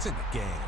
points in the game.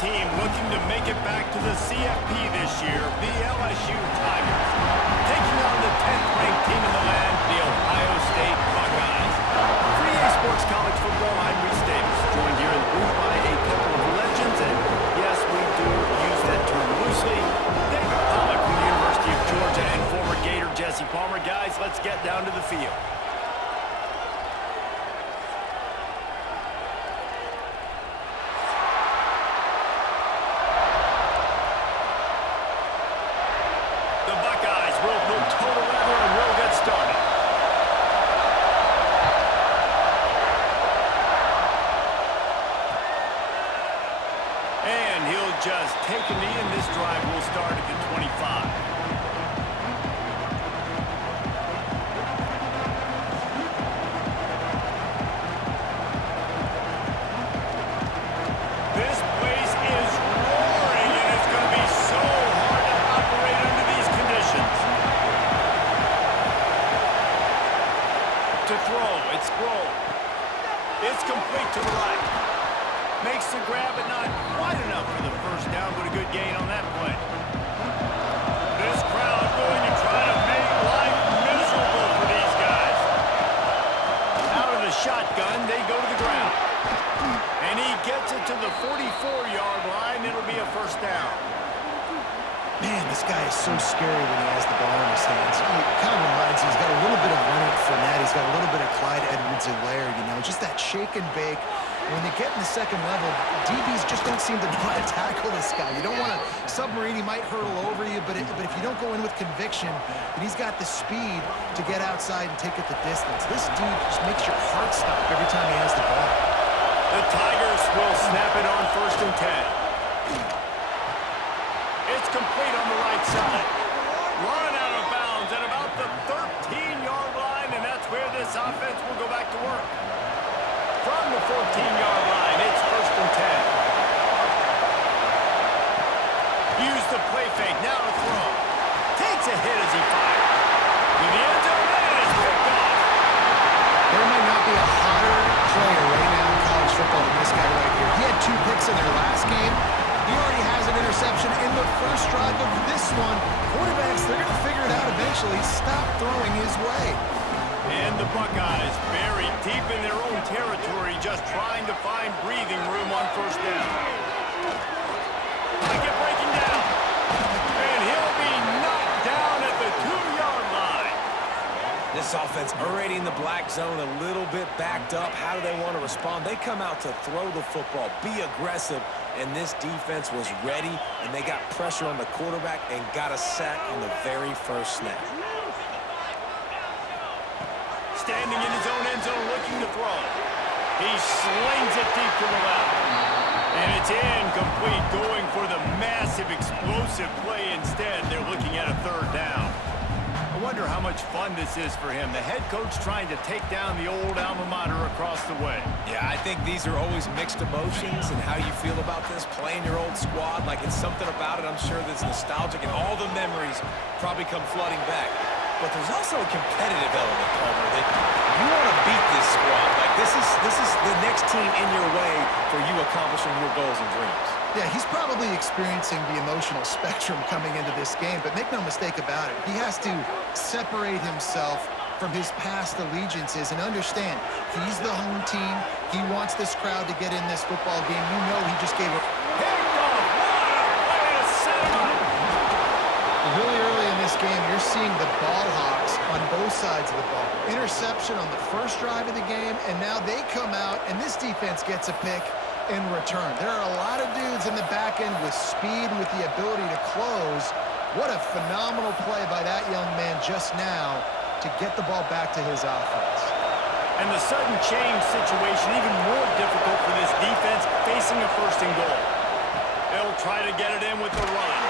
Team looking to make it back to the CFB this year, the LSU Tigers, taking on the 10th-ranked team in the land, the Ohio State Buckeyes. 3A Sports College Football, I'm Reese Davis, joined here in the booth by a couple of legends, and yes, we do use that term loosely. David Pollack from the University of Georgia and former Gator Jesse Palmer. Guys, let's get down to the field. Just take a knee, and this drive will start at the 25. This place is roaring, and it's going to be so hard to operate under these conditions. To throw, it's complete to the right. Makes the grab, but not quite enough for the first down, but a good gain on that play. This crowd going to try to make life miserable for these guys. Out of the shotgun, they go to the ground. And he gets it to the 44-yard line. It'll be a first down. Man, this guy is so scary when he has the ball in his hands. He kind of reminds me, he's got a little bit of Leonard Fournette. He's got a little bit of Clyde Edwards-Helaire, you know, just that shake and bake. When they get in the second level, DBs just don't seem to know how to tackle this guy. You don't want to submarine. He might hurtle over you, but if you don't go in with conviction, and he's got the speed to get outside and take it the distance. This dude just makes your heart stop every time he has the ball. The Tigers will snap it on 1st and 10. It's complete on the right side. Run out of bounds at about the 13-yard line, and that's where this offense will go back to work. From the 14-yard line, it's 1st and 10. Use the play fake, now to throw. Takes a hit as he fires. To the end zone, and it's picked off. There might not be a hotter player right now in college football than this guy right here. He had 2 picks in their last game. He already has an interception in the first drive of this one. Quarterbacks, they're going to figure it out eventually. Stop throwing his way. And the Buckeyes buried deep in their own territory, just trying to find breathing room on 1st down. Pocket breaking down. And he'll be knocked down at the 2-yard line. This offense already in the black zone, a little bit backed up. How do they want to respond? They come out to throw the football, be aggressive, and this defense was ready, and they got pressure on the quarterback and got a sack on the very first snap. Standing in his own end zone looking to throw. He slings it deep to the left. And it's incomplete, going for the massive explosive play instead. They're looking at a 3rd down. I wonder how much fun this is for him. The head coach trying to take down the old alma mater across the way. Yeah, I think these are always mixed emotions and how you feel about this, playing your old squad. Like, it's something about it, I'm sure, that's nostalgic, and all the memories probably come flooding back. But there's also a competitive element, Palmer, that you want to beat this squad. Like, this is the next team in your way for you accomplishing your goals and dreams. Yeah, he's probably experiencing the emotional spectrum coming into this game, but make no mistake about it. He has to separate himself from his past allegiances and understand he's the home team. He wants this crowd to get in this football game. You know he just gave a... Picked off. What a way to set him up. Really early in this game, you're seeing the ball hawks on both sides of the ball. Interception on the first drive of the game, and now they come out, and this defense gets a pick in return. There are a lot of dudes in the back end with speed, with the ability to close. What a phenomenal play by that young man just now to get the ball back to his offense. And the sudden change situation even more difficult for this defense facing a 1st and goal. They'll try to get it in with the run.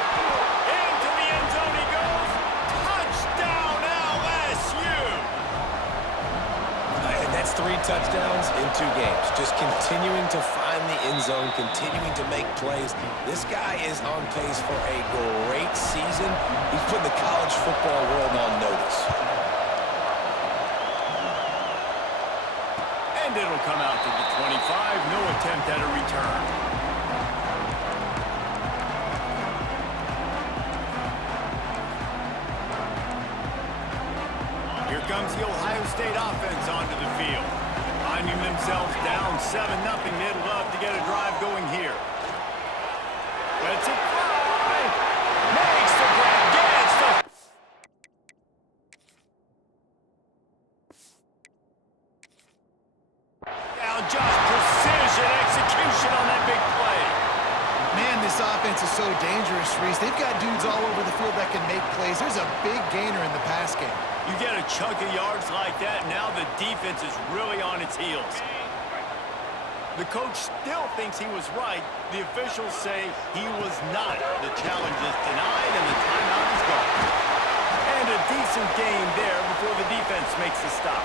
Into the end zone he goes. Touchdown LSU! And that's 3 touchdowns in 2 games. Just continuing to find the end zone, continuing to make plays. This guy is on pace for a great season. He's put the college football world on notice. And it'll come out to the 25. No attempt at a return. Here comes the Ohio State offense onto the field. Finding themselves down 7-0, they'd love to get a drive going here. Let's it fly. Makes the grab. Gets the... Now just precision execution on that big play. Man, this offense is so dangerous, Reese. They've got dudes all over the field that can make plays. There's a big gainer in the pass game. You get a chunk of yards like that, now the defense is really on its heels. The coach still thinks he was right. The officials say he was not. The challenge is denied, and the timeout is gone. And a decent game there before the defense makes the stop.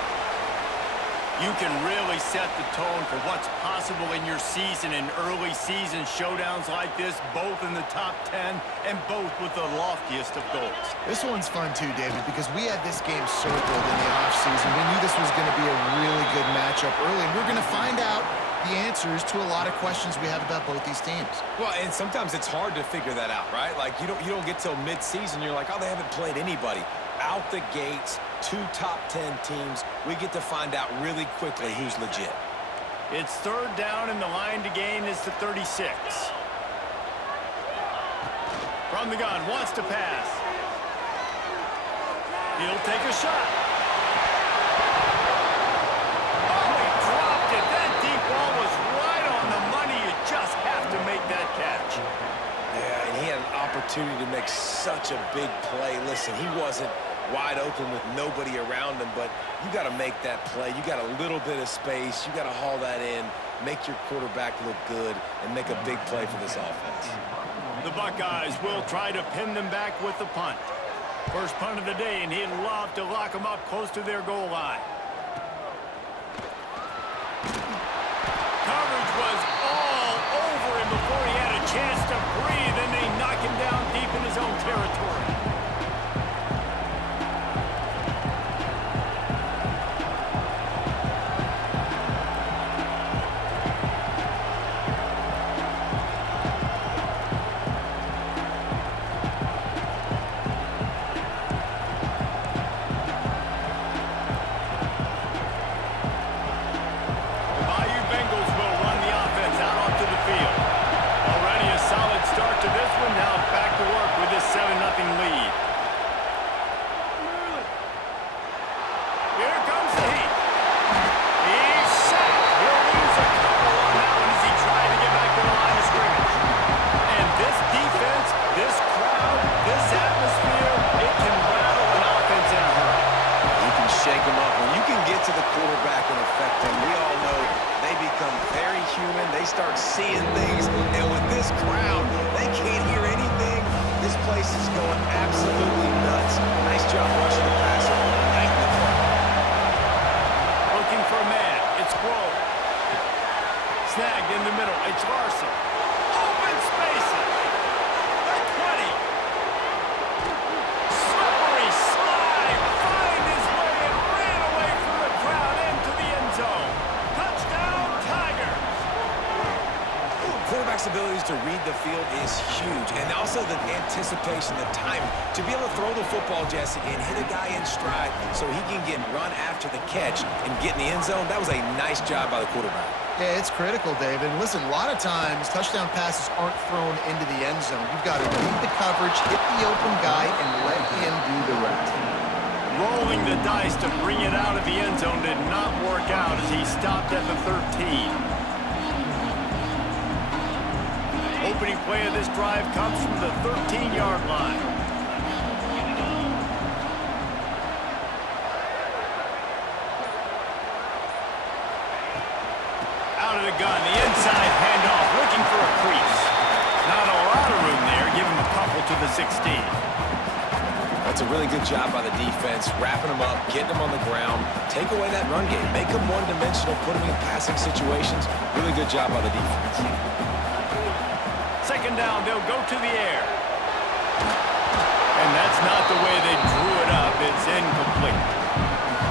You can really set the tone for what's possible in your season in early season showdowns like this, both in the top 10 and both with the loftiest of goals. This one's fun too, David, because we had this game circled in the offseason. We knew this was going to be a really good matchup early, and we're going to find out the answers to a lot of questions we have about both these teams. Well, and sometimes it's hard to figure that out, right? Like, you don't get till mid-season, you're like, oh, they haven't played anybody. Out the gates, 2 top 10 teams, we get to find out really quickly who's legit. It's 3rd down, and the line to gain is the 36. From the gun, wants to pass. He'll take a shot. Oh, he dropped it. That deep ball was right on the money. You just have to make that catch. Yeah, and he had an opportunity to make such a big play. Listen, he wasn't wide open with nobody around him, but you got to make that play. You got a little bit of space. You got to haul that in, make your quarterback look good, and make a big play for this offense. The Buckeyes will try to pin them back with the punt. First punt of the day, and he'd love to lock them up close to their goal line. Coverage was all over him before he had a chance to breathe, and they knock him down deep in his own territory. Start seeing things, and with this crowd, they can't hear anything. This place is going absolutely nuts. Nice job rushing the passer right in the front. Looking for a man. It's Grove. Snagged in the middle. It's Larson. Open spaces. The 20. Slippery slide. Find his way and ran away from the crowd into the end zone. Touchdown, Tigers. Quarterback's abilities to read the field is huge, and also the anticipation, the timing. To be able to throw the football, Jesse, and hit a guy in stride so he can get run after the catch and get in the end zone, that was a nice job by the quarterback. Yeah, it's critical, David. And listen, a lot of times touchdown passes aren't thrown into the end zone. You've got to read the coverage, hit the open guy, and let him do the rest. Rolling the dice to bring it out of the end zone did not work out as he stopped at the 13. Opening play of this drive comes from the 13-yard line. Out of the gun, the inside handoff, looking for a crease. Not a lot of room there, give him a couple to the 16. That's a really good job by the defense, wrapping them up, getting them on the ground, take away that run game, make them one-dimensional, put them in passing situations. Really good job by the defense. Second down, they'll go to the air. And that's not the way they drew it up. It's incomplete.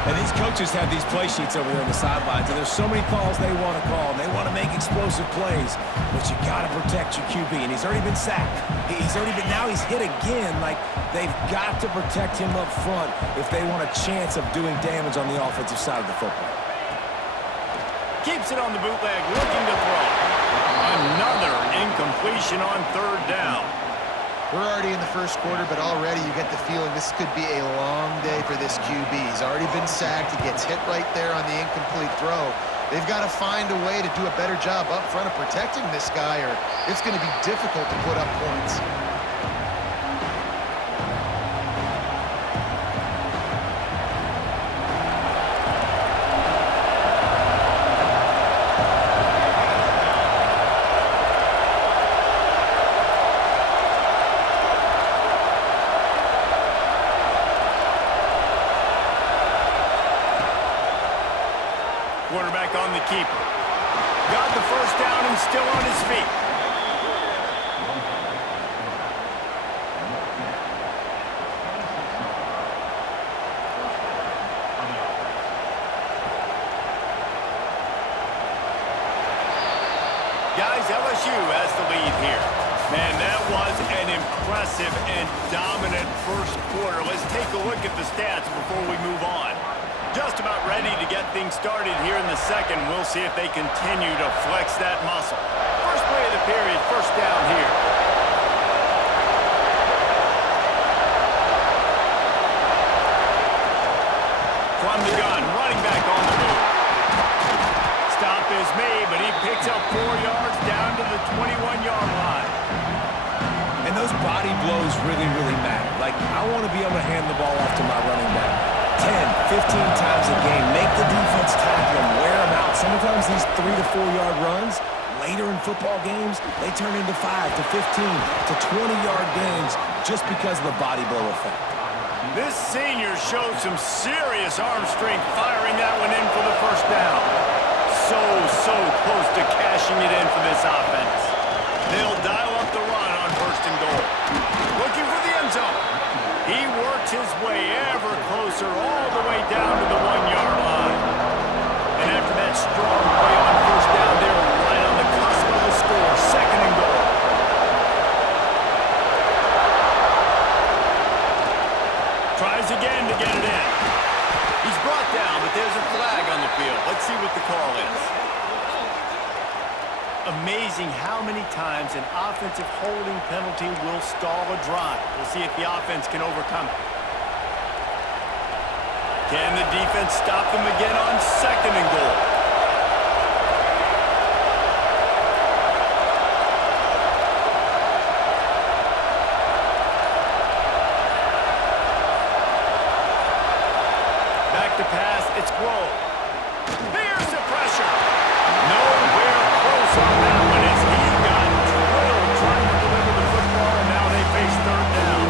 And these coaches have these play sheets over there on the sidelines, and there's so many calls they want to call, and they want to make explosive plays, but you got to protect your QB, and he's already been sacked. Now he's hit again. Like, they've got to protect him up front if they want a chance of doing damage on the offensive side of the football. Keeps it on the bootleg, looking to throw. Another incompletion on third down. We're already in the first quarter, but already you get the feeling this could be a long day for this QB. He's already been sacked. He gets hit right there on the incomplete throw. They've got to find a way to do a better job up front of protecting this guy, or it's going to be difficult to put up points. Quarterback on the keeper. Got the first down and still on his feet. Guys, LSU has the lead here. Man, that was an impressive and dominant first quarter. Let's take a look at the stats before we move on. Just about ready to get things started here in the second. We'll see if they continue to flex that muscle. First play of the period, first down here. From the gun, running back on the move. Stop is made, but he picks up 4 yards down to the 21-yard line. And And those body blows really, really matter. Like, I want to be able to hand the ball off to my running back 10, 15 times a game. Make the defense tackle them, wear them out. Sometimes these 3 to 4 yard runs, later in football games, they turn into 5 to 15 to 20-yard games just because of the body blow effect. This senior showed some serious arm strength firing that one in for the first down. So close to cashing it in for this offense. They'll dial up the run on first and goal. Looking for the end zone. He works his way ever closer all the way down to the 1-yard line. And after that strong play on first down, they're right on the cusp of the score. Second and goal. Tries again to get it in. He's brought down, but there's a flag on the field. Let's see what the call is. Amazing how many times an offensive holding penalty will stall a drive. We'll see if the offense can overcome it. Can the defense stop them again on second and goal? Back to pass, it's Grove. Here's the pressure. Nowhere close on that one as he got drilled trying to deliver the football, and now they face third down.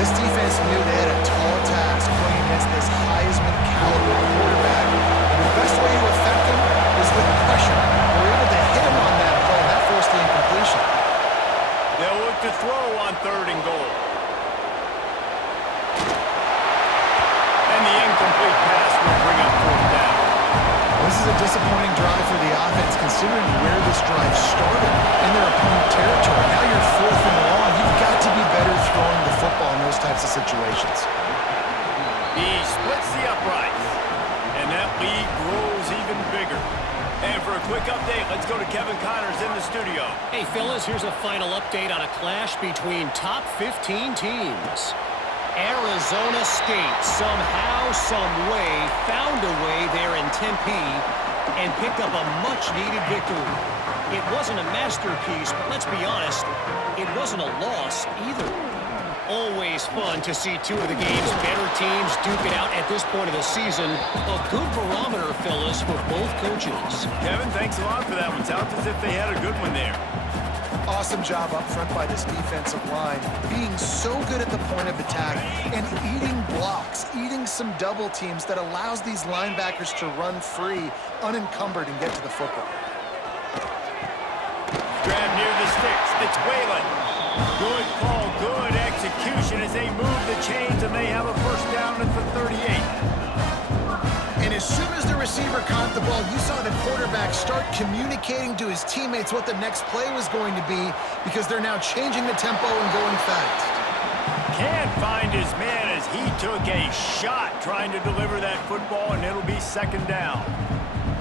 This defense knew they had a tall task playing against this Heisman caliber quarterback. And the best way to affect him is with pressure. They were able to hit him on that play, and that forced the incompletion. They'll look to throw on third and goal. And the incomplete pass will bring up fourth down. This is a disappointing drive for the offense, considering where this drive started in their opponent territory. Now you're fourth and long. You've got to be better throwing the football in those types of situations. He splits the uprights, and that lead grows even bigger. And for a quick update, let's go to Kevin Connors in the studio. Hey, fellas, here's a final update on a clash between top 15 teams. Arizona State somehow, some way, found a way there in Tempe and picked up a much-needed victory. It wasn't a masterpiece, but let's be honest, it wasn't a loss either. Always fun to see two of the game's better teams duke it out at this point of the season. A good barometer, fellas, for both coaches. Kevin, thanks a lot for that one. Sounds as if they had a good one there. Awesome job up front by this defensive line, being so good at the point of attack and eating blocks, eating some double teams that allows these linebackers to run free, unencumbered, and get to the football. Grab near the sticks. It's Whalen. Good call, good execution as they move the chains, and they have a first down at the 38. And as soon as the receiver caught the ball, you saw the quarterback start communicating to his teammates what the next play was going to be, because they're now changing the tempo and going fast. Can't find his man as he took a shot trying to deliver that football, and it'll be second down.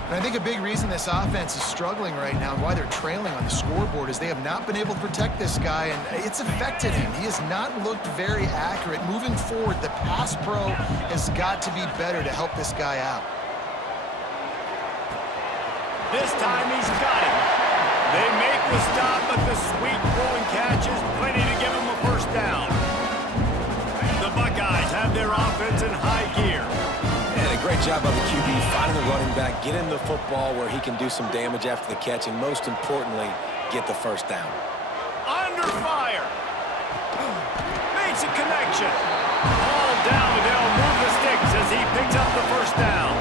And I think a big reason this offense is struggling right now and why they're trailing on the scoreboard is they have not been able to protect this guy, and it's affected him. He has not looked very accurate. Moving forward, the pass pro has got to be better to help this guy out. This time he's got it. They make the stop, but the sweet throwing catch is plenty to give him a first down. The Buckeyes have their offense in high gear. And a great job by the QB finding the running back, getting the football where he can do some damage after the catch, and most importantly, get the first down. Under fire. Makes a connection. All down, but they'll move the sticks as he picks up the first down.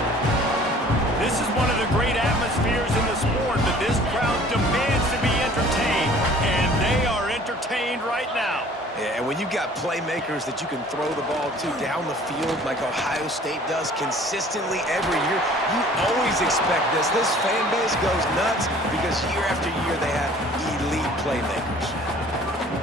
This is one of the great atmospheres in the sport, but this crowd demands to be entertained, and they are entertained right now. Yeah, and when you've got playmakers that you can throw the ball to down the field like Ohio State does consistently every year, you always expect this. This fan base goes nuts because year after year they have elite playmakers.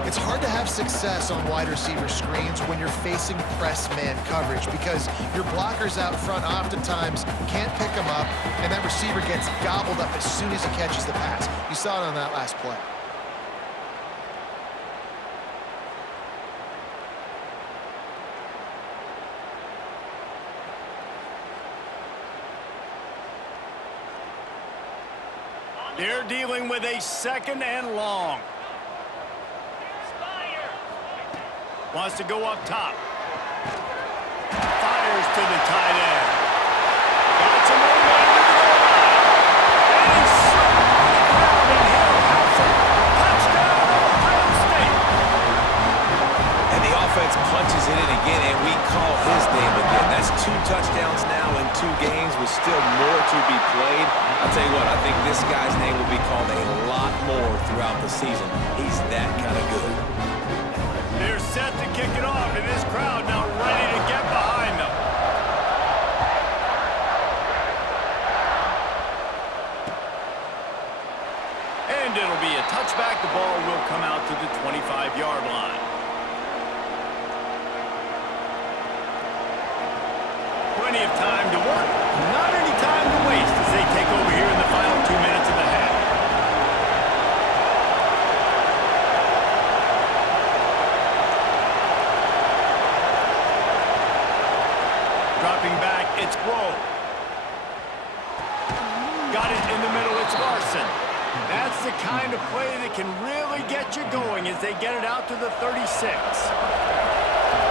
It's hard to have success on wide receiver screens when you're facing press man coverage because your blockers out front oftentimes can't pick them up, and that receiver gets gobbled up as soon as he catches the pass. You saw it on that last play. They're dealing with a second and long. Wants to go up top. Fires to the tight end. Got some more man to the goal line. And he's slipped on the ground, and he'll house it. Touchdown, Ohio State. And the offense punches in it again, and we call his name again. That's 2 touchdowns now in 2 games with still more to be played. I'll tell you what, I think this guy's name will be called a lot more throughout the season. He's that kind of good. They're set to kick it off, and this crowd now ready to get behind them. And it'll be a touchback. The ball will come out to the 25-yard line. Plenty of time to work, not any time to waste as they take over here in the final 2 minutes of the half. Dropping back, it's Grove. Got it in the middle, it's Larson. That's the kind of play that can really get you going as they get it out to the 36.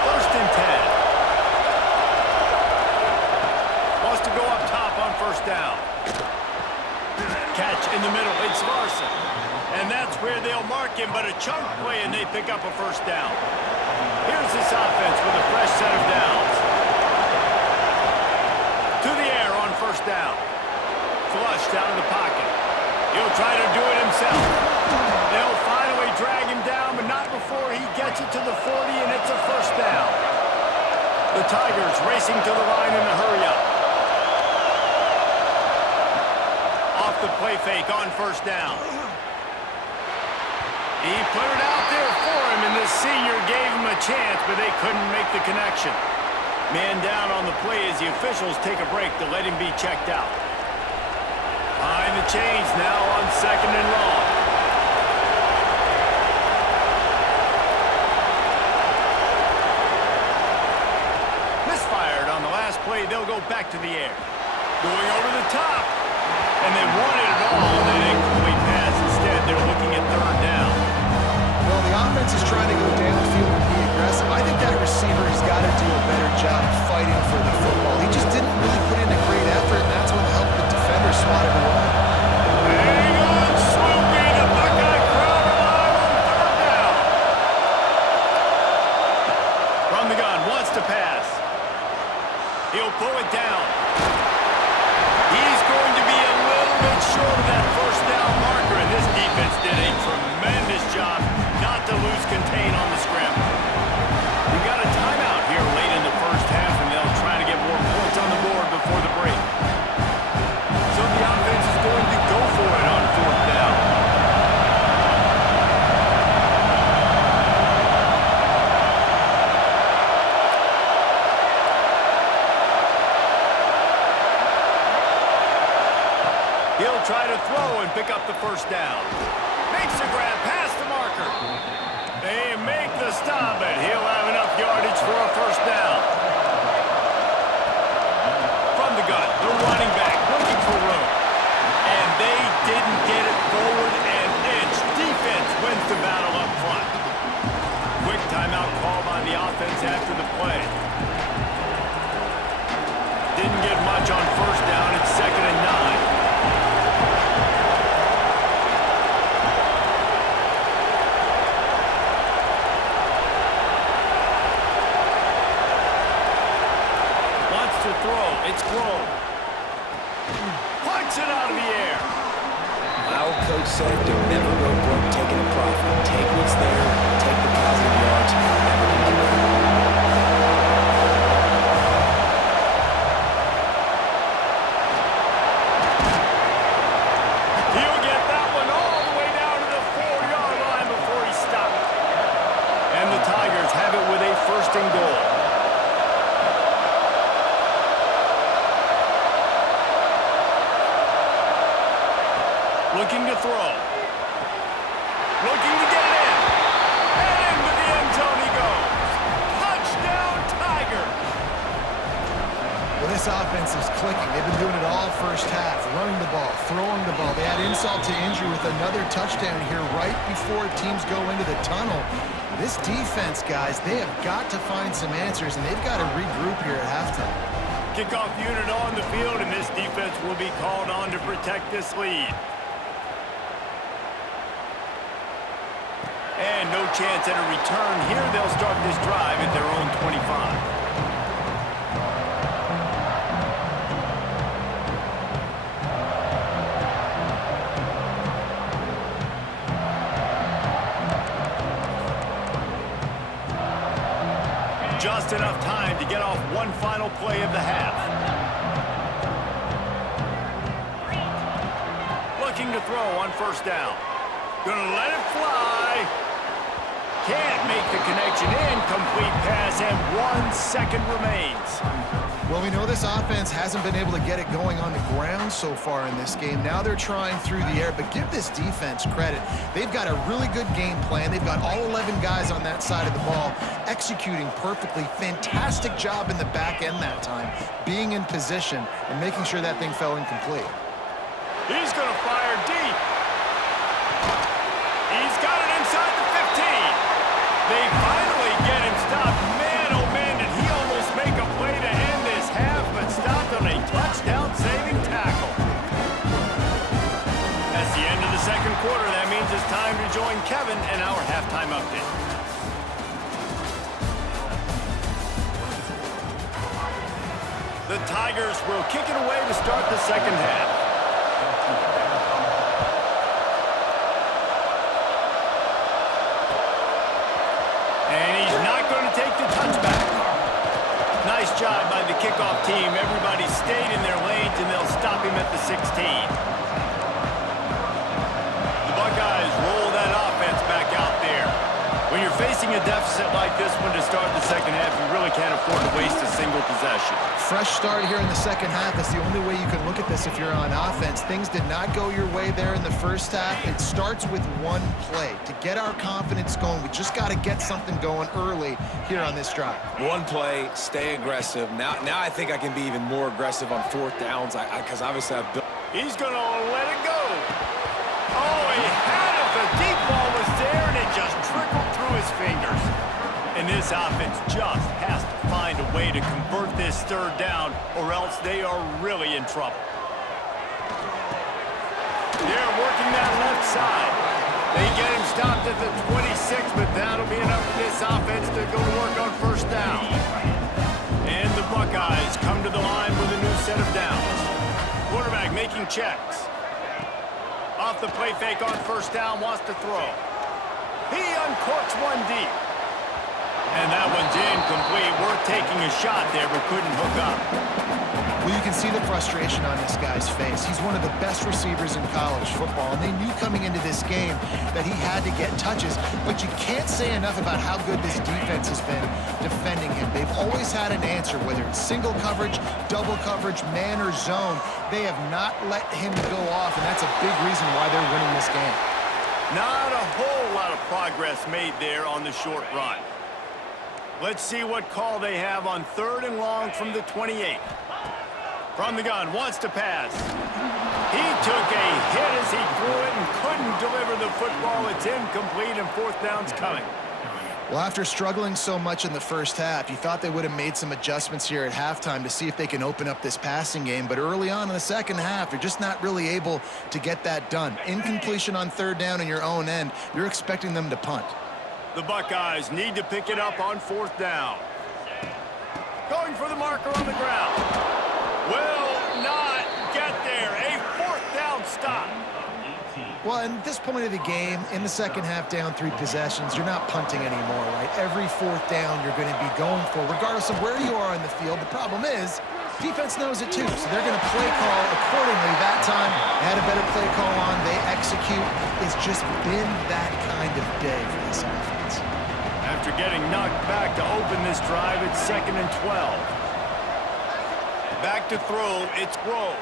First and 10. Wants to go up top on first down. Catch in the middle, it's Larson. And that's where they'll mark him, but a chunk play and they pick up a first down. Here's this offense with a fresh set of downs. To the air on first down. Flushed out of the pocket. He'll try to do it himself. They'll finally drag him down, but not before he gets it to the 40, and it's a first down. The Tigers racing to the line in the hurry-up. Off the play fake on first down. He put it out there for him, and the senior gave him a chance, but they couldn't make the connection. Man down on the play as the officials take a break to let him be checked out. Behind the chains now on second and long. Misfired on the last play. They'll go back to the air. Going over the top. And they wanted it all on that incomplete pass. Instead, they're looking at third down. Well, the offense is trying to go downfield and be aggressive. I think that receiver has got to do a better job fighting for the football. He just didn't really put in a great effort, and that's what helped the defender swat it away. Hang on, Swoopy. The Buckeye crowd alive on third down. From the gun, wants to pass. He'll pull it down. He's going to be a little bit short of that first down marker, and this defense did a tremendous job not to lose contain on the scramble. We got a timeout here late in the first half, and they'll try to get more points on the board before the break. So the offense is going to go for it on fourth down. He'll try to throw and pick up the first down. Makes a grab past the marker. They make the stop, but he'll have enough yardage for a first down. From the gun, the running back looking for room. And they didn't get it forward an inch. Defense wins the battle up front. Quick timeout call by the offense after the play. Didn't get much on first down. It's second and 9. It's Grove. Punts it out of the air. My old coach said, don't never go broke taking a profit. Take what's there, take the positive yards, and never complain. He'll get that one all the way down to the 4-yard line before he stopped. And the Tigers have it with a first and goal. Looking to throw. Looking to get in. And to the end zone he goes. Touchdown, Tigers. Well, this offense is clicking. They've been doing it all first half, running the ball, throwing the ball. They add insult to injury with another touchdown here right before teams go into the tunnel. This defense, guys, they have got to find some answers, and they've got to regroup here at halftime. Kickoff unit on the field, and this defense will be called on to protect this lead. And no chance at a return here. They'll start this drive at their own 25. Just enough time to get off one final play of the half. Looking to throw on first down. Gonna let it fly. Can't make the connection. Incomplete pass, and 1 second remains. Well, we know this offense hasn't been able to get it going on the ground so far in this game. Now they're trying through the air, but give this defense credit. They've got a really good game plan. They've got all 11 guys on that side of the ball executing perfectly. Fantastic job in the back end that time, being in position and making sure that thing fell incomplete. He's going to fire deep. He's got it inside the 15. They finally get him stopped. Man, oh man, did he almost make a play to end this half, but stopped on a touchdown-saving tackle. That's the end of the second quarter. That means it's time to join Kevin in our halftime update. The Tigers will kick it away to start the second half. And he's not going to take the touchback. Nice job by the kickoff team. Everybody stayed in their lanes, and they'll stop him at the 16. The Buckeyes roll that offense back out there. When you're facing a deficit like this one to start the second half, you really can't afford to waste a single possession. Fresh start here in the second half. That's the only way you can look at this if you're on offense. Things did not go your way there in the first half. It starts with one play. To get our confidence going, we just got to get something going early here on this drive. One play, stay aggressive. Now I think I can be even more aggressive on fourth downs because obviously I've built. He's going to let it go. Oh, he had it. The deep ball was there, and it just trickled through his fingers. And this offense just has to find a way to convert this third down, or else they are really in trouble. They're working that left side. They get him stopped at the 26, but that'll be enough for this offense to go to work on first down. And the Buckeyes come to the line with a new set of downs. Quarterback making checks. Off the play fake on first down, wants to throw. He uncorks one deep. And that one's incomplete. Worth taking a shot there, but couldn't hook up. Well, you can see the frustration on this guy's face. He's one of the best receivers in college football, and they knew coming into this game that he had to get touches, but you can't say enough about how good this defense has been defending him. They've always had an answer, whether it's single coverage, double coverage, man, or zone. They have not let him go off, and that's a big reason why they're winning this game. Not a whole lot of progress made there on the short run. Let's see what call they have on third and long from the 28. From the gun, wants to pass. He took a hit as he threw it and couldn't deliver the football. It's incomplete, and fourth down's coming. Well, after struggling so much in the first half, you thought they would have made some adjustments here at halftime to see if they can open up this passing game. But early on in the second half, they're just not really able to get that done. Incompletion on third down in your own end, you're expecting them to punt. The Buckeyes need to pick it up on fourth down. Going for the marker on the ground. Will not get there. A fourth down stop. Well, at this point of the game, in the second half, down 3 possessions, you're not punting anymore, right? Every fourth down you're going to be going for, regardless of where you are on the field. The problem is, defense knows it too, so they're going to play call accordingly. That time, they had a better play call on. They execute. It's just been that kind of day for this offense. After getting knocked back to open this drive, it's 2nd and 12. Back to throw, it's Grove.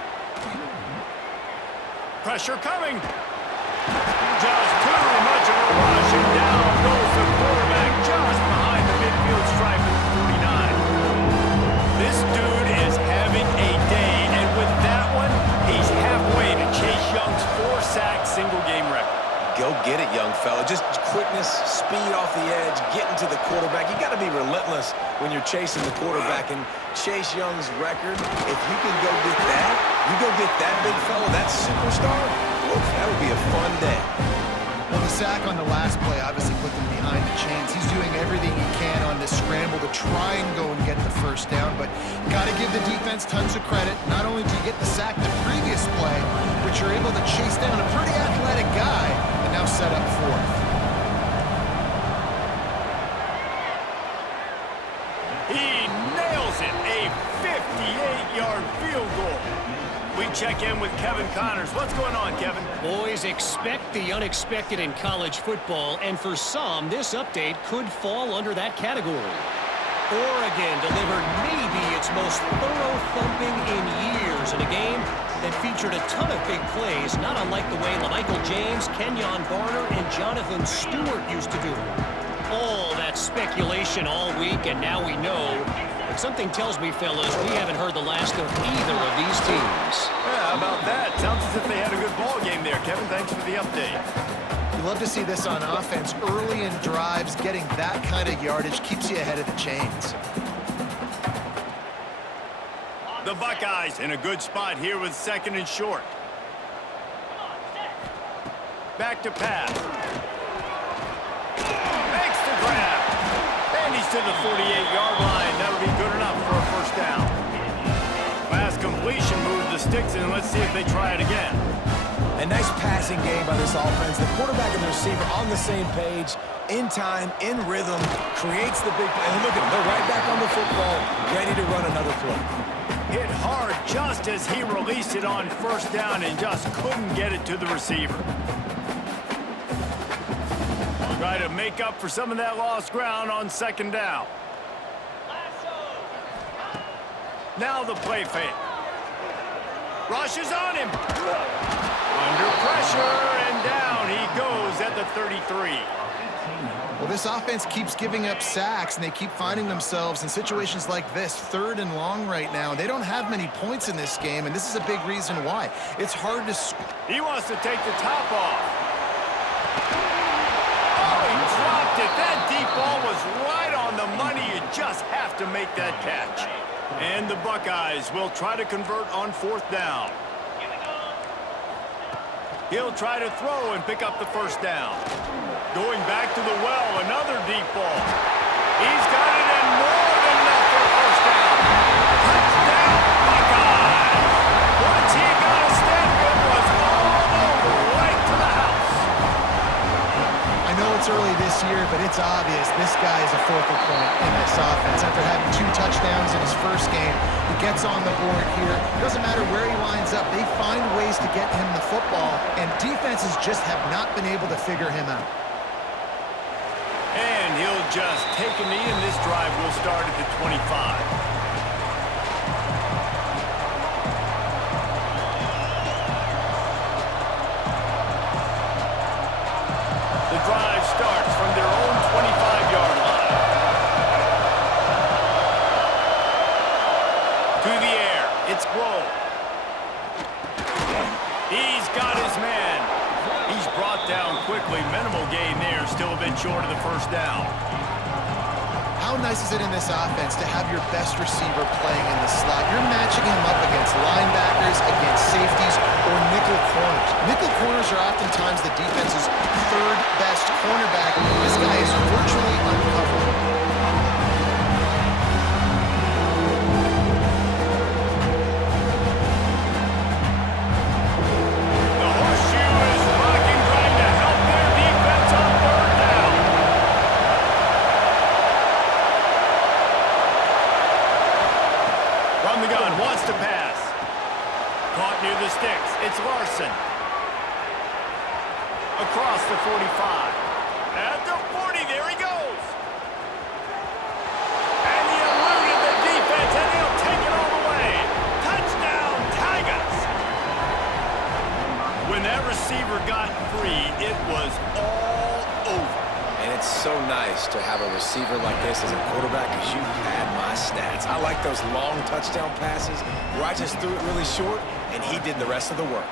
Pressure coming. Just too much of a rush, and down goes the quarterback just behind the midfield stripe at the 49. This dude is having a day, and with that one, he's halfway to Chase Young's 4-sack single-game record. Go get it, young fella. Just quickness, speed off the edge, to the quarterback. You got to be relentless when you're chasing the quarterback. And Chase Young's record, if you can go get that, you go get that big fella, that superstar, oof, that would be a fun day. Well, the sack on the last play obviously put them behind the chains. He's doing everything he can on this scramble to try and go and get the first down, but got to give the defense tons of credit. Not only do you get the sack the previous play, but you're able to chase down a pretty athletic guy and now set up fourth. He nails it, a 58-yard field goal. We check in with Kevin Connors. What's going on, Kevin? Boys, expect the unexpected in college football, and for some, this update could fall under that category. Oregon delivered maybe its most thorough thumping in years in a game that featured a ton of big plays, not unlike the way LaMichael James, Kenyon Barner, and Jonathan Stewart used to do it. All that speculation all week, and now we know. But something tells me, fellas, we haven't heard the last of either of these teams. Yeah, how about that? Sounds as if they had a good ball game there, Kevin. Thanks for the update. You love to see this on offense. Early in drives, getting that kind of yardage keeps you ahead of the chains. The Buckeyes in a good spot here with 2nd and short. Back to pass. Makes the grab. And he's to the 48-yard line. That'll be good enough for a first down. Last completion moved the sticks in. Let's see if they try it again. A nice passing game by this offense. The quarterback and the receiver on the same page, in time, in rhythm, creates the big play. And look at them, they're right back on the football, ready to run another play. Hit hard just as he released it on first down and just couldn't get it to the receiver. Try to make up for some of that lost ground on 2nd down. Now the play fake. Rush is on him. Under pressure, and down he goes at the 33. Well, this offense keeps giving up sacks, and they keep finding themselves in situations like this, 3rd and long right now. They don't have many points in this game, and this is a big reason why. It's hard to... He wants to take the top off. Oh, he dropped it. That deep ball was right on the money. You just have to make that catch. And the Buckeyes will try to convert on 4th down. He'll try to throw and pick up the first down. Going back to the well, another deep ball. He's got it and more than enough for a first down. Touchdown, Buckeyes! Once he got a step, it was all over, right to the house. I know it's early this year, but it's obvious this guy is a focal point in this offense. After having 2 touchdowns in his first game, he gets on the board here. Doesn't matter where he lines up, they find ways to get him the football, and defenses just have not been able to figure him out. And he'll just take a knee, and this drive will start at the 25. The drive starts from their own 25-yard line. To the air. It's Roll. He's got his man. He's brought down quickly. Minimal gain there. Still a bit short of the first down. How nice is it in this offense to have your best receiver playing in the slot? You're matching him up against linebackers, against safeties, or nickel corners. Nickel corners are oftentimes the defense's 3rd best cornerback. This guy is virtually uncoverable. It's Larson. Across the 45. At the 40, there he goes. And he eluded the defense, and he'll take it all the way. Touchdown, Tigers. When that receiver got free, it was all over. And it's so nice to have a receiver like this as a quarterback because you pad my stats. I like those long touchdown passes where I just threw it really short and he did the rest of the work.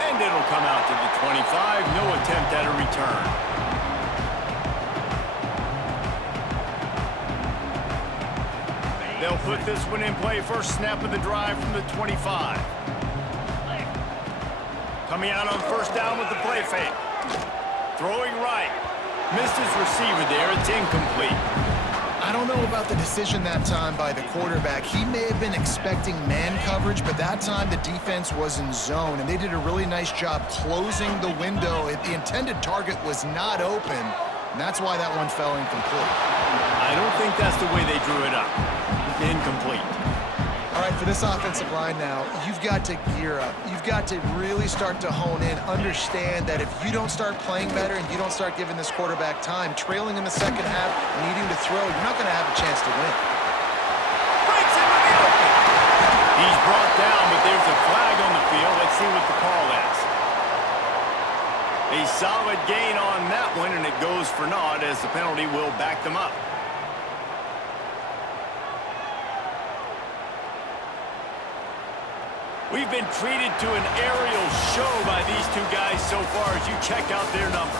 And it'll come out to the 25, no attempt at a return. They'll put this one in play. First snap of the drive from the 25. Coming out on first down with the play fake. Throwing right. Missed his receiver there. It's incomplete. I don't know about the decision that time by the quarterback. He may have been expecting man coverage, but that time the defense was in zone, and they did a really nice job closing the window. The intended target was not open, and that's why that one fell incomplete. I don't think that's the way they drew it up. Incomplete. All right, for this offensive line now, you've got to gear up. You've got to really start to hone in, understand that if you don't start playing better and you don't start giving this quarterback time, trailing in the second half, needing to throw, you're not going to have a chance to win. Breaks into the open. He's brought down, but there's a flag on the field. Let's see what the call is. A solid gain on that one, and it goes for naught as the penalty will back them up. We've been treated to an aerial show by these two guys so far as you check out their numbers.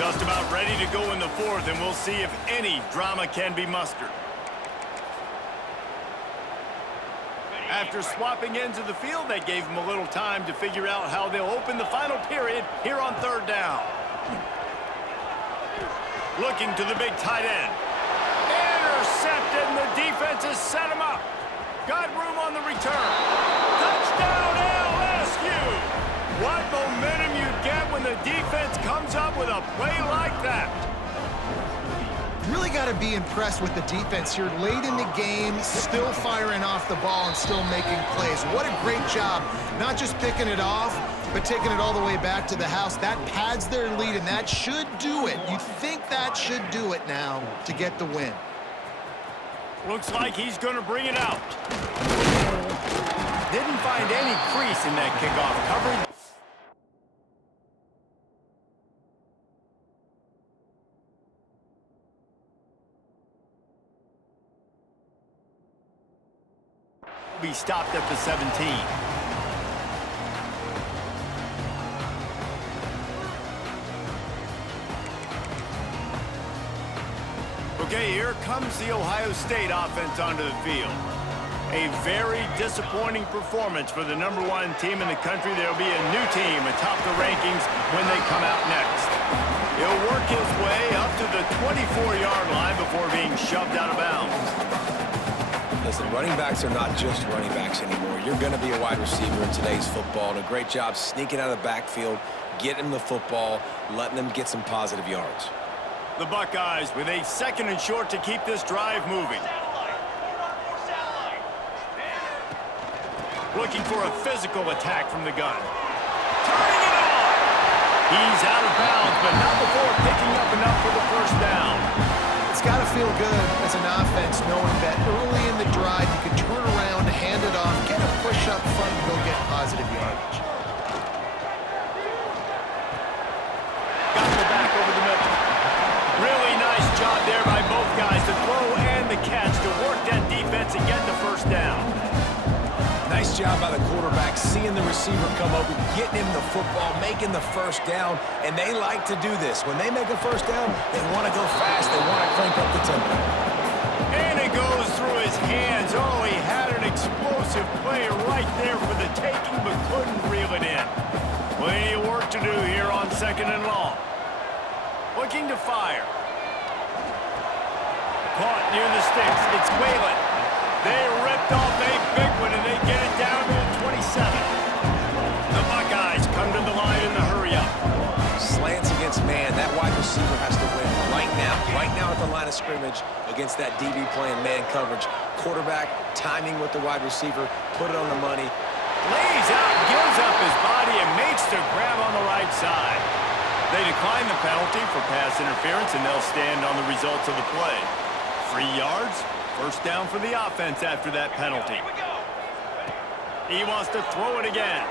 Just about ready to go in the fourth, and we'll see if any drama can be mustered. After swapping ends of the field, they gave them a little time to figure out how they'll open the final period here on third down. Looking to the big tight end. Intercepted, and the defense has set him up. Got room on the return. Touchdown, LSU! What momentum you get when the defense comes up with a play like that. Really got to be impressed with the defense here. Late in the game, still firing off the ball and still making plays. What a great job. Not just picking it off, but taking it all the way back to the house. That pads their lead, and that should do it. You think that should do it now to get the win. Looks like he's going to bring it out. Didn't find any crease in that kickoff coverage. Be stopped at the 17. Okay, here comes the Ohio State offense onto the field. A very disappointing performance for the #1 team in the country. There'll be a new team atop the rankings when they come out next. He'll work his way up to the 24-yard line before being shoved out of bounds. Listen, running backs are not just running backs anymore. You're going to be a wide receiver in today's football, and a great job sneaking out of the backfield, getting them the football, letting them get some positive yards. The Buckeyes with a 2nd and short to keep this drive moving. Looking for a physical attack from the gun. Turning it on! He's out of bounds, but not before picking up enough for the first down. It's got to feel good as an offense knowing that early in the drive you can turn around, hand it off, get a push up front, and go get positive yardage. Got the back over the middle. Really nice job there by both guys to throw and the catch to work that defense and get the first down. Nice job by the quarterback, seeing the receiver come over, getting him the football, making the first down, and they like to do this. When they make a first down, they want to go fast. They want to crank up the tempo. And it goes through his hands. Oh, he had an explosive play right there for the taking, but couldn't reel it in. Plenty of work to do here on 2nd and long. Looking to fire. Caught near the sticks. It's Whalen. They ripped off a big one, and they get it down to the 27. The Buckeyes come to the line in the hurry-up. Slants against man. That wide receiver has to win right now at the line of scrimmage against that DB playing man coverage. Quarterback timing with the wide receiver, put it on the money. Lays out, gives up his body, and makes the grab on the right side. They decline the penalty for pass interference, and they'll stand on the results of the play. 3 yards. First down for the offense after that penalty. He wants to throw it again.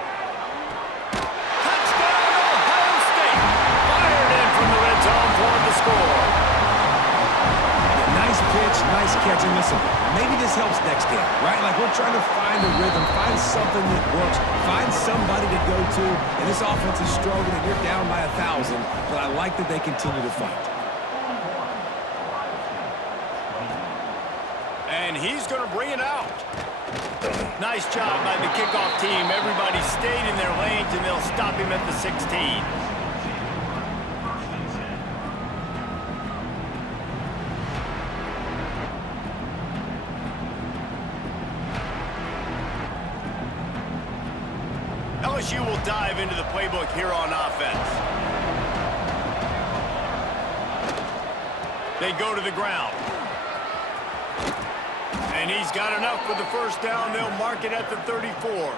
Touchdown, Ohio State! Fired in from the red zone for the score. Yeah, nice pitch, nice nice catch. And listen, maybe this helps next game, right? Like we're trying to find a rhythm, find something that works, find somebody to go to. And this offense is struggling, and you're down by 1,000. But I like that they continue to fight. And he's going to bring it out. Nice job by the kickoff team. Everybody stayed in their lanes, and they'll stop him at the 16. LSU will dive into the playbook here on offense. They go to the ground. And he's got enough for the first down. They'll mark it at the 34.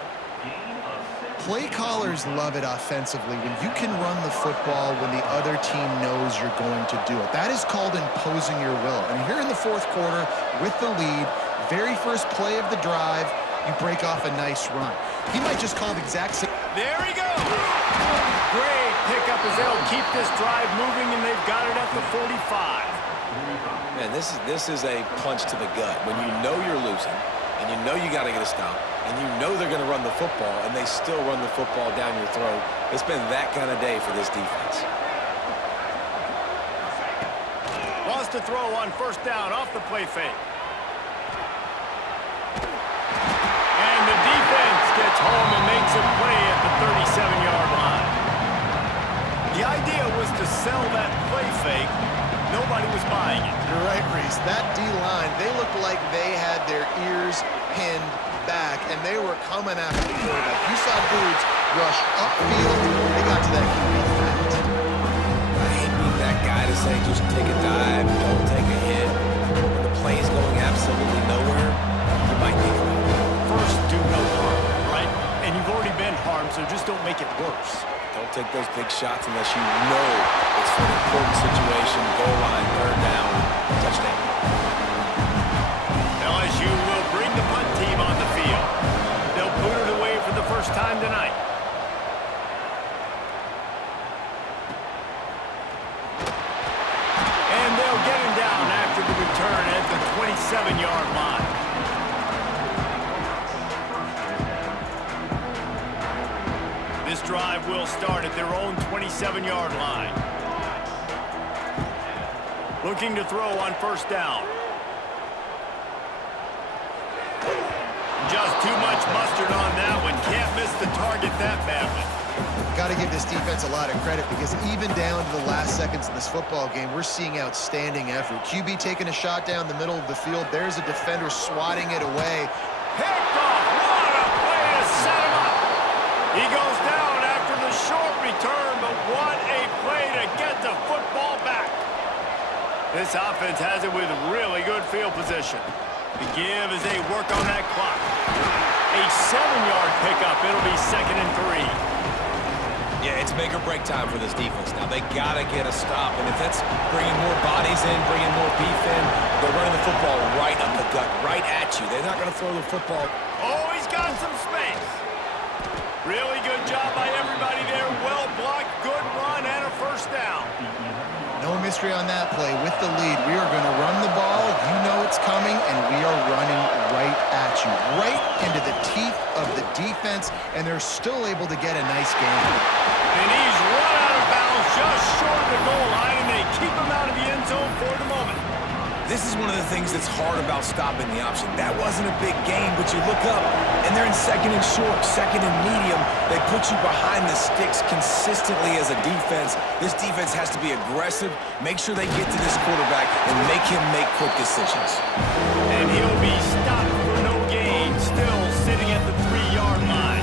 Play callers love it offensively when you can run the football when the other team knows you're going to do it. That is called imposing your will. And here in the fourth quarter with the lead, very first play of the drive, you break off a nice run. He might just call the exact same. There he goes. Great pickup as they'll keep this drive moving, and they've got it at the 45. Man, this is a punch to the gut. When you know you're losing, and you know you got to get a stop, and you know they're going to run the football, and they still run the football down your throat. It's been that kind of day for this defense. Wants to throw on first down off the play fake. And the defense gets home and makes a play at the 37-yard line. The idea was to sell that play fake. Nobody was buying it. You're right, Reese. That D-line, they looked like they had their ears pinned back, and they were coming after the quarterback. You saw dudes rush upfield. They got to that QB fast. I hate being that guy to say just take a dive, don't take a hit. When the play is going absolutely nowhere, you might think about it. First, do no harm, right? And you've already been harmed, so just don't make it worse. Don't take those big shots unless you know it's for an important situation, goal line, third down, touchdown. LSU will bring the punt team on the field. They'll boot it away for the first time tonight. And they'll get him down after the return at the 27-yard line. This drive will start at their own 27-yard line. Looking to throw on first down. Just too much mustard on that one. Can't miss the target that badly. Got to give this defense a lot of credit because even down to the last seconds of this football game, we're seeing outstanding effort. QB taking a shot down the middle of the field. There's a defender swatting it away. Picked off. What a play to set him up. He goes down after the short return, but what a play to get the football back. This offense has it with really good field position. The give as they work on that clock. A 7-yard pickup. It'll be 2nd and 3. Yeah, it's make or break time for this defense now. They got to get a stop, and if that's bringing more bodies in, bringing more beef in, they're running the football right up the gut, right at you. They're not going to throw the football. Oh, he's got some space. Really good job by everybody there. Well blocked, good run, and a first down. No mystery on that play. With the lead, we are going to run the ball. You know it's coming, and we are running right at you, right into the teeth of the defense, and they're still able to get a nice game. And he's run out of bounds just short of the goal line, and they keep him out of the end zone for the moment. This is one of the things that's hard about stopping the option. That wasn't a big game, but you look up, and they're in 2nd and short, 2nd and medium. They put you behind the sticks consistently as a defense. This defense has to be aggressive, make sure they get to this quarterback, and make him make quick decisions. And he'll be stopped for no gain, still sitting at the 3-yard line.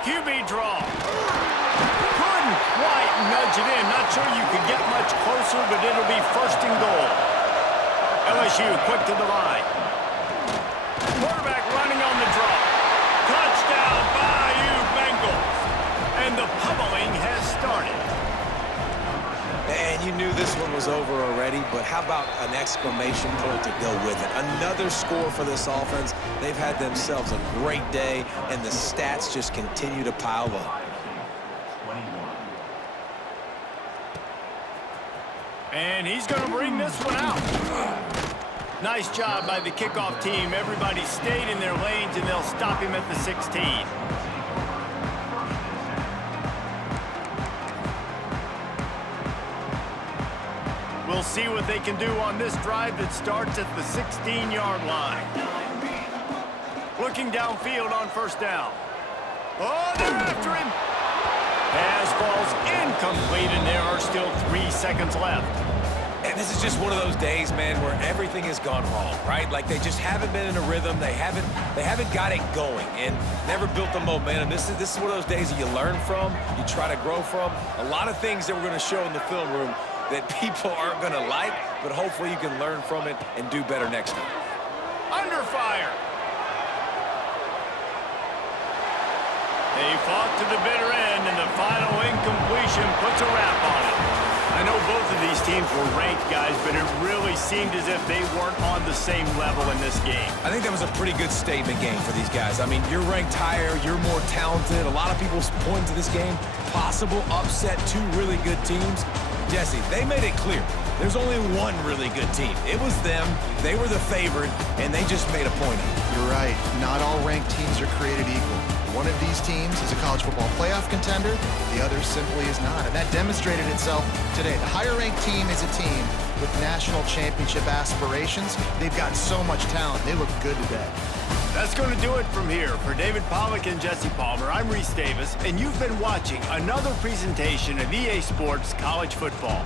QB draw. Couldn't quite nudge it in. Not sure you could get much closer, but it'll be 1st and goal. LSU quick to the line. Quarterback running on the draw. Touchdown, Bayou Bengals. was over already, but how about an exclamation point to go with it? Another score for this offense. They've had themselves a great day, and the stats just continue to pile up. And he's going to bring this one out. Nice job by the kickoff team. Everybody stayed in their lanes, and they'll stop him at the 16. We'll see what they can do on this drive that starts at the 16-yard line. Looking downfield on first down. Oh, they're after him. Pass falls incomplete, and there are still 3 seconds left. And this is just one of those days, man, where everything has gone wrong, right? Like they just haven't been in a rhythm. They haven't got it going and never built the momentum. This is one of those days that you learn from, you try to grow from. A lot of things that we're going to show in the film room that people aren't going to like, but hopefully you can learn from it and do better next time. Under fire. They fought to the bitter end, and the final incompletion puts a wrap on it. I know both of these teams were ranked, guys, but it really seemed as if they weren't on the same level in this game. I think that was a pretty good statement game for these guys. I mean, you're ranked higher, you're more talented. A lot of people point to this game, possible upset, 2 really good teams. Jesse, they made it clear. There's only one really good team. It was them. They were the favorite, and they just made a point of it. You're right. Not all ranked teams are created equal. One of these teams is a college football playoff contender. The other simply is not. And that demonstrated itself today. The higher-ranked team is a team with national championship aspirations. They've got so much talent. They look good today. That's going to do it from here. For David Pollack and Jesse Palmer, I'm Reese Davis, and you've been watching another presentation of EA Sports College Football.